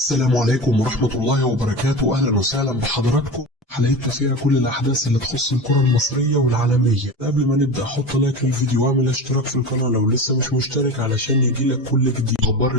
السلام عليكم ورحمة الله وبركاته. أهلا وسهلا بحضراتكم. حلقتنا فيها كل الأحداث اللي تخص الكرة المصرية والعالمية. قبل ما نبدأ حط لايك للفيديو واعمل اشتراك في القناة لو لسه مش مشترك علشان يجيلك كل جديد. أخبار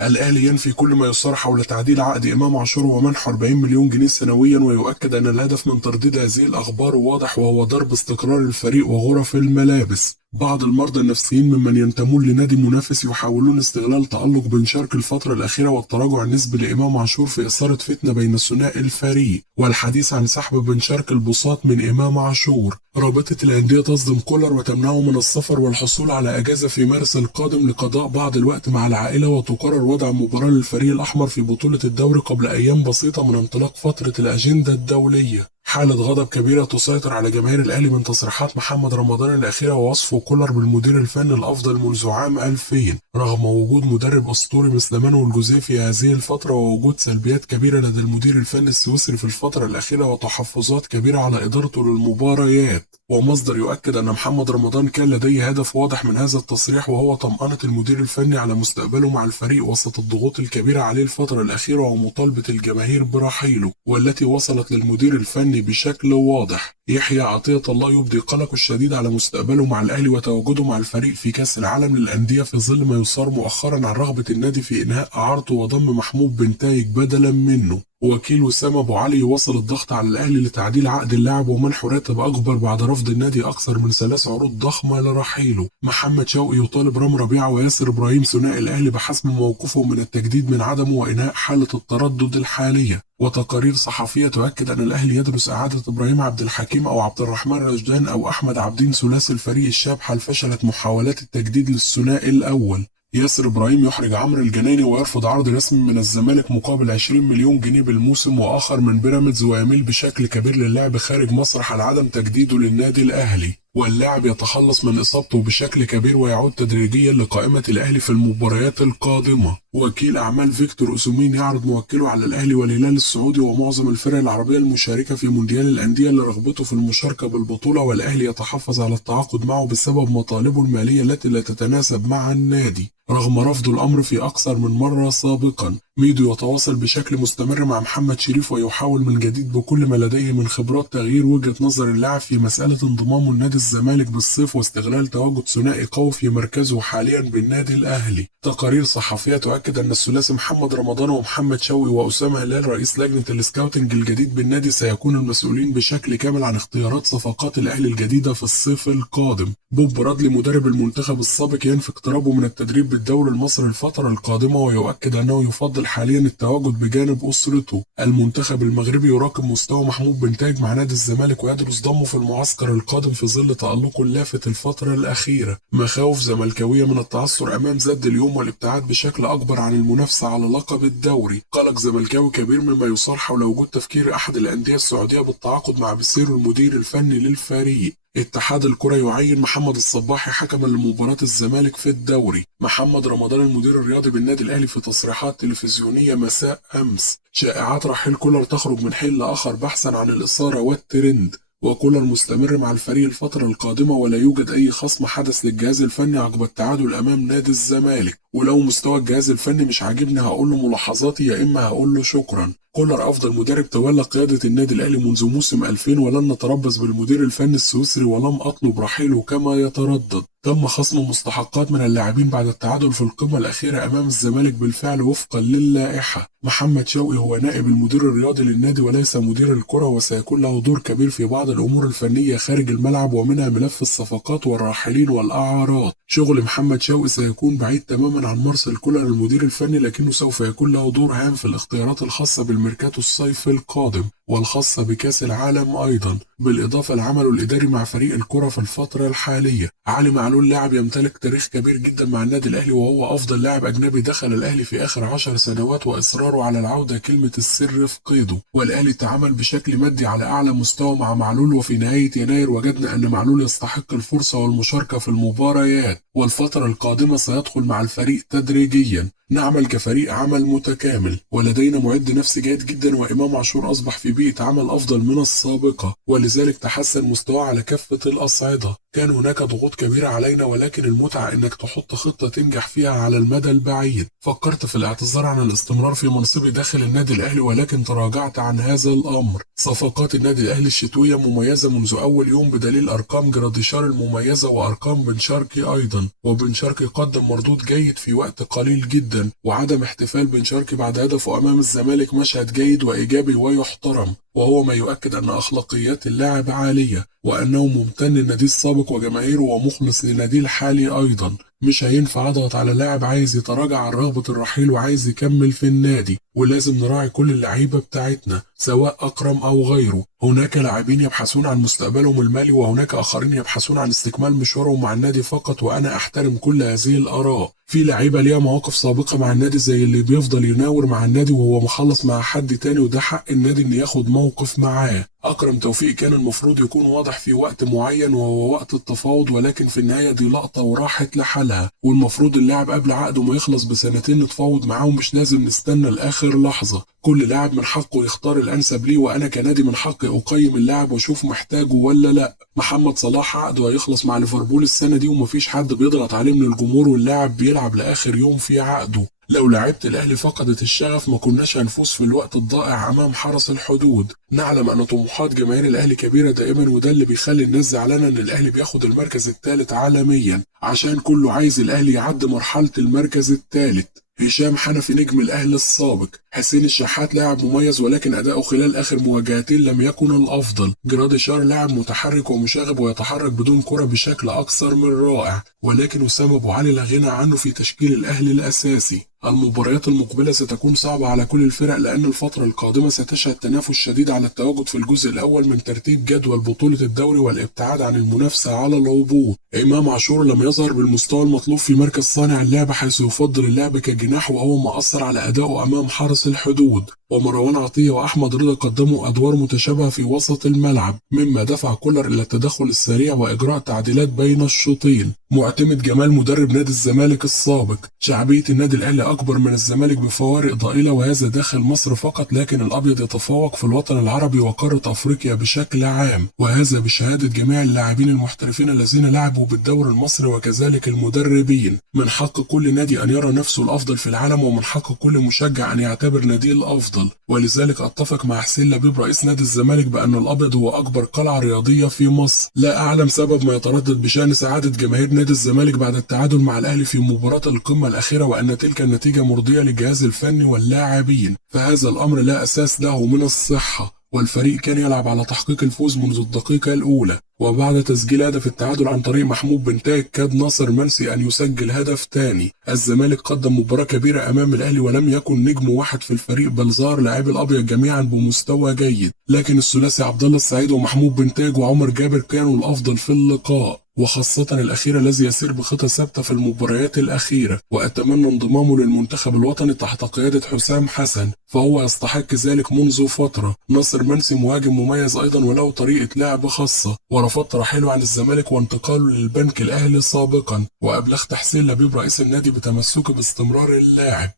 الأهلي ينفي كل ما يصار حول تعديل عقد إمام عاشور ومنحه 40 مليون جنيه سنويا، ويؤكد أن الهدف من ترديد هذه الأخبار واضح، وهو ضرب استقرار الفريق وغرف الملابس. بعض المرضى النفسيين ممن ينتمون لنادي منافس يحاولون استغلال تألق بن شرقي الفترة الأخيرة والتراجع النسبي لإمام عاشور في إثارة فتنة بين ثنائي الفريق والحديث عن سحب بن شرقي البساط من إمام عاشور. رابطة الأندية تصدم كولر وتمنعه من السفر والحصول على أجازة في مارس القادم لقضاء بعض الوقت مع العائلة، وتقرر وضع مباراة للفريق الأحمر في بطولة الدوري قبل أيام بسيطة من انطلاق فترة الأجندة الدولية. حالة غضب كبيرة تسيطر على جماهير الأهلي من تصريحات محمد رمضان الأخيرة ووصفه كولر بالمدير الفني الأفضل منذ عام 2000، رغم وجود مدرب أسطوري مثل مانويل جوزيه في هذه الفترة، ووجود سلبيات كبيرة لدى المدير الفني السويسري في الفترة الأخيرة وتحفظات كبيرة على إدارته للمباريات. ومصدر يؤكد أن محمد رمضان كان لديه هدف واضح من هذا التصريح، وهو طمأنة المدير الفني على مستقبله مع الفريق وسط الضغوط الكبيرة عليه الفترة الأخيرة ومطالبة الجماهير برحيله، والتي وصلت للمدير الفني بشكل واضح. يحيى عطية الله يبدي قلقه الشديد على مستقبله مع الأهلي وتواجده مع الفريق في كأس العالم للأندية، في ظل ما يثار مؤخرا عن رغبة النادي في إنهاء إعارته وضم محمود بن تايج بدلا منه. وكيل وسام أبو علي يواصل الضغط على الأهلي لتعديل عقد اللاعب ومنحه راتب أكبر بعد رفض النادي أكثر من 3 عروض ضخمة لرحيله. محمد شوقي يطالب رامي ربيعة وياسر إبراهيم ثنائي الأهلي بحسم موقفهم من التجديد من عدمه وإنهاء حالة التردد الحالية. وتقارير صحفية تؤكد أن الأهلي يدرس إعادة إبراهيم عبد الحكيم أو عبد الرحمن رشدان أو أحمد عبدين ثلاثي الفريق الشاب حال فشلت محاولات التجديد للثنائي الأول. ياسر إبراهيم يحرج عمرو الجنايني ويرفض عرض رسمي من الزمالك مقابل 20 مليون جنيه بالموسم، وآخر من بيراميدز، ويميل بشكل كبير للعب خارج مصر حال عدم تجديده للنادي الأهلي. واللاعب يتخلص من إصابته بشكل كبير ويعود تدريجيا لقائمة الأهلي في المباريات القادمة. وكيل أعمال فيكتور أوسومين يعرض موكله على الأهلي والهلال السعودي ومعظم الفرق العربية المشاركة في مونديال الأندية لرغبته في المشاركة بالبطولة، والأهلي يتحفظ على التعاقد معه بسبب مطالبه المالية التي لا تتناسب مع النادي رغم رفض الأمر في أكثر من مرة سابقا. ميدو يتواصل بشكل مستمر مع محمد شريف ويحاول من جديد بكل ما لديه من خبرات تغيير وجهة نظر اللاعب في مسألة انضمامه لنادي الزمالك بالصيف واستغلال تواجد ثنائي قوي في مركزه حاليا بالنادي الأهلي. تقارير صحفية تؤكد أن الثلاثي محمد رمضان ومحمد شوقي وأسامة هلال رئيس لجنة السكاوتنج الجديد بالنادي سيكون المسؤولين بشكل كامل عن اختيارات صفقات الأهلي الجديدة في الصيف القادم. بوب برادلي مدرب المنتخب السابق ينفي اقترابه من التدريب بالدوري المصري الفترة القادمة، ويؤكد أنه يفضل حاليا التواجد بجانب أسرته. المنتخب المغربي يراقب مستوى محمود بن تايج مع نادي الزمالك ويدرس ضمه في المعسكر القادم في ظل تألقه اللافت الفترة الأخيرة. مخاوف زملكاوية من التعثر أمام زد اليوم والابتعاد بشكل أكبر عن المنافسة على لقب الدوري. قلق زملكاوي كبير مما يصار حول وجود تفكير أحد الأندية السعودية بالتعاقد مع بيسيرو المدير الفني للفريق. اتحاد الكرة يعين محمد الصباحي حكما لمباراة الزمالك في الدوري. محمد رمضان المدير الرياضي بالنادي الأهلي في تصريحات تلفزيونية مساء أمس. شائعات رحيل كولر تخرج من حين لآخر بحثا عن الإثارة والترند، وكولر مستمر مع الفريق الفترة القادمة ولا يوجد أي خصم حدث للجهاز الفني عقب التعادل أمام نادي الزمالك. ولو مستوى الجهاز الفني مش عاجبني هقول له ملاحظاتي يا إما هقول له شكرا. كولر أفضل مدرب تولى قيادة النادي الأهلي منذ موسم 2000، ولن نتربص بالمدير الفني السويسري ولم أطلب رحيله كما يتردد. تم خصم مستحقات من اللاعبين بعد التعادل في القمة الأخيرة أمام الزمالك بالفعل وفقا للائحة. محمد شوقي هو نائب المدير الرياضي للنادي وليس مدير الكرة، وسيكون له دور كبير في بعض الأمور الفنية خارج الملعب ومنها ملف الصفقات والراحلين والأعارات. شغل محمد شوقي سيكون بعيد تماما عن مارسيل كولر المدير الفني، لكنه سوف يكون له دور هام في الاختيارات الخاصة بالميركاتو الصيف القادم والخاصة بكأس العالم أيضا، بالإضافة لعمله الإداري مع فريق الكرة في الفترة الحالية. علي معلول لاعب يمتلك تاريخ كبير جدا مع النادي الأهلي، وهو أفضل لاعب أجنبي دخل الأهلي في آخر 10 سنوات، وإصراره على العودة كلمة السر في قيده. والأهلي تعامل بشكل مادي على أعلى مستوى مع معلول، وفي نهاية يناير وجدنا أن معلول يستحق الفرصة والمشاركة في المباريات، والفترة القادمة سيدخل مع الفريق تدريجيا. نعمل كفريق عمل متكامل، ولدينا معد نفسي جيد جدا، وإمام عاشور أصبح في بيئة عمل أفضل من السابقة، ولذلك تحسن مستواه على كافة الأصعدة. كان هناك ضغوط كبيرة علينا، ولكن المتعة إنك تحط خطة تنجح فيها على المدى البعيد. فكرت في الاعتذار عن الاستمرار في منصبي داخل النادي الأهلي، ولكن تراجعت عن هذا الأمر. صفقات النادي الأهلي الشتوية مميزة منذ أول يوم بدليل أرقام جراديشار المميزة وأرقام بن شرقي أيضا، وبن شرقي قدم مردود جيد في وقت قليل جدا، وعدم احتفال بن شرقي بعد هدفه أمام الزمالك مشهد جيد وإيجابي ويحترم، وهو ما يؤكد أن أخلاقيات اللاعب عالية، وأنه ممتن لناديه السابق وجماهيره ومخلص لناديه الحالي أيضا. مش هينفع أضغط على لاعب عايز يتراجع عن رغبة الرحيل وعايز يكمل في النادي، ولازم نراعي كل اللعيبة بتاعتنا سواء أكرم أو غيره. هناك لاعبين يبحثون عن مستقبلهم المالي، وهناك آخرين يبحثون عن استكمال مشوارهم مع النادي فقط، وأنا أحترم كل هذه الآراء. في لعيبة ليها مواقف سابقة مع النادي زي اللي بيفضل يناور مع النادي وهو مخلص مع حد تاني، وده حق النادي إن ياخد موقف معاه. أكرم توفيق كان المفروض يكون واضح في وقت معين وهو وقت التفاوض، ولكن في النهاية دي لقطة وراحت لحالها، والمفروض اللاعب قبل عقده ما يخلص بسنتين نتفاوض معاه، ومش لازم نستنى لآخر لحظة. كل لاعب من حقه يختار الأنسب ليه، وأنا كنادي من حقي أقيم اللاعب وأشوف محتاجه ولا لأ. محمد صلاح عقده هيخلص مع ليفربول السنة دي، ومفيش حد بيضغط عليه من الجمهور، واللاعب بيلعب لآخر يوم في عقده. لو لعيبة الأهلي فقدت الشغف ما كناش هنفوز في الوقت الضائع أمام حرس الحدود. نعلم أن طموحات جماهير الأهلي كبيرة دائما، وده اللي بيخلي الناس زعلانة إن الأهلي بياخد المركز الثالث عالميا، عشان كله عايز الأهلي يعدي مرحلة المركز الثالث. هشام حنفي نجم الأهلي السابق، حسين الشحات لاعب مميز ولكن أداؤه خلال آخر مواجهتين لم يكن الأفضل. جراديشار لاعب متحرك ومشاغب ويتحرك بدون كرة بشكل أكثر من رائع، ولكن أسامة أبو علي لا غنى عنه في تشكيل الأهلي الأساسي. المباريات المقبلة ستكون صعبة على كل الفرق، لأن الفترة القادمة ستشهد تنافس شديد على التواجد في الجزء الأول من ترتيب جدول بطولة الدوري والابتعاد عن المنافسة على الهبوط. إمام عاشور لم يظهر بالمستوى المطلوب في مركز صانع اللعب، حيث يفضل اللعب كجناح، وهو ما أثر على أدائه أمام حرس الحدود. ومروان عطية وأحمد رضا قدموا أدوار متشابهة في وسط الملعب، مما دفع كولر إلى التدخل السريع وإجراء تعديلات بين الشوطين. معتمد جمال مدرب نادي الزمالك السابق، شعبية النادي الأهلي أكبر من الزمالك بفوارق ضئيلة، وهذا داخل مصر فقط، لكن الأبيض يتفوق في الوطن العربي وقارة أفريقيا بشكل عام، وهذا بشهادة جميع اللاعبين المحترفين الذين لعبوا بالدوري المصري وكذلك المدربين. من حق كل نادي أن يرى نفسه الأفضل في العالم، ومن حق كل مشجع أن يعتبر ناديه الأفضل، ولذلك أتفق مع حسين لبيب رئيس نادي الزمالك بأن الأبيض هو أكبر قلعة رياضية في مصر. لا أعلم سبب ما يتردد بشأن سعادة جماهير نادي الزمالك بعد التعادل مع الأهلي في مباراة القمة الأخيرة، وأن تلك النتيجة مرضية للجهاز الفني واللاعبين، فهذا الأمر لا أساس له من الصحة، والفريق كان يلعب على تحقيق الفوز منذ الدقيقة الأولى. وبعد تسجيل هدف التعادل عن طريق محمود بن تاج، كاد ناصر منسي أن يسجل هدف تاني. الزمالك قدم مباراة كبيرة أمام الأهلي، ولم يكن نجم واحد في الفريق، بل ظهر لاعبي الأبيض جميعا بمستوى جيد، لكن الثلاثي عبد الله السعيد ومحمود بن تاج وعمر جابر كانوا الأفضل في اللقاء، وخاصة الأخير الذي يسير بخطى ثابتة في المباريات الأخيرة. وأتمنى انضمامه للمنتخب الوطني تحت قيادة حسام حسن، فهو يستحق ذلك منذ فترة. ناصر منسي مهاجم مميز أيضا وله طريقة لعب خاصة، ورفضت رحيله عن الزمالك وانتقاله للبنك الأهلي سابقا، وأبلغت حسين لبيب رئيس النادي بتمسكه باستمرار اللاعب.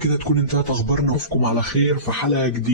كده تكون انتهت أخبارنا، أشوفكم على خير في حلقة جديدة.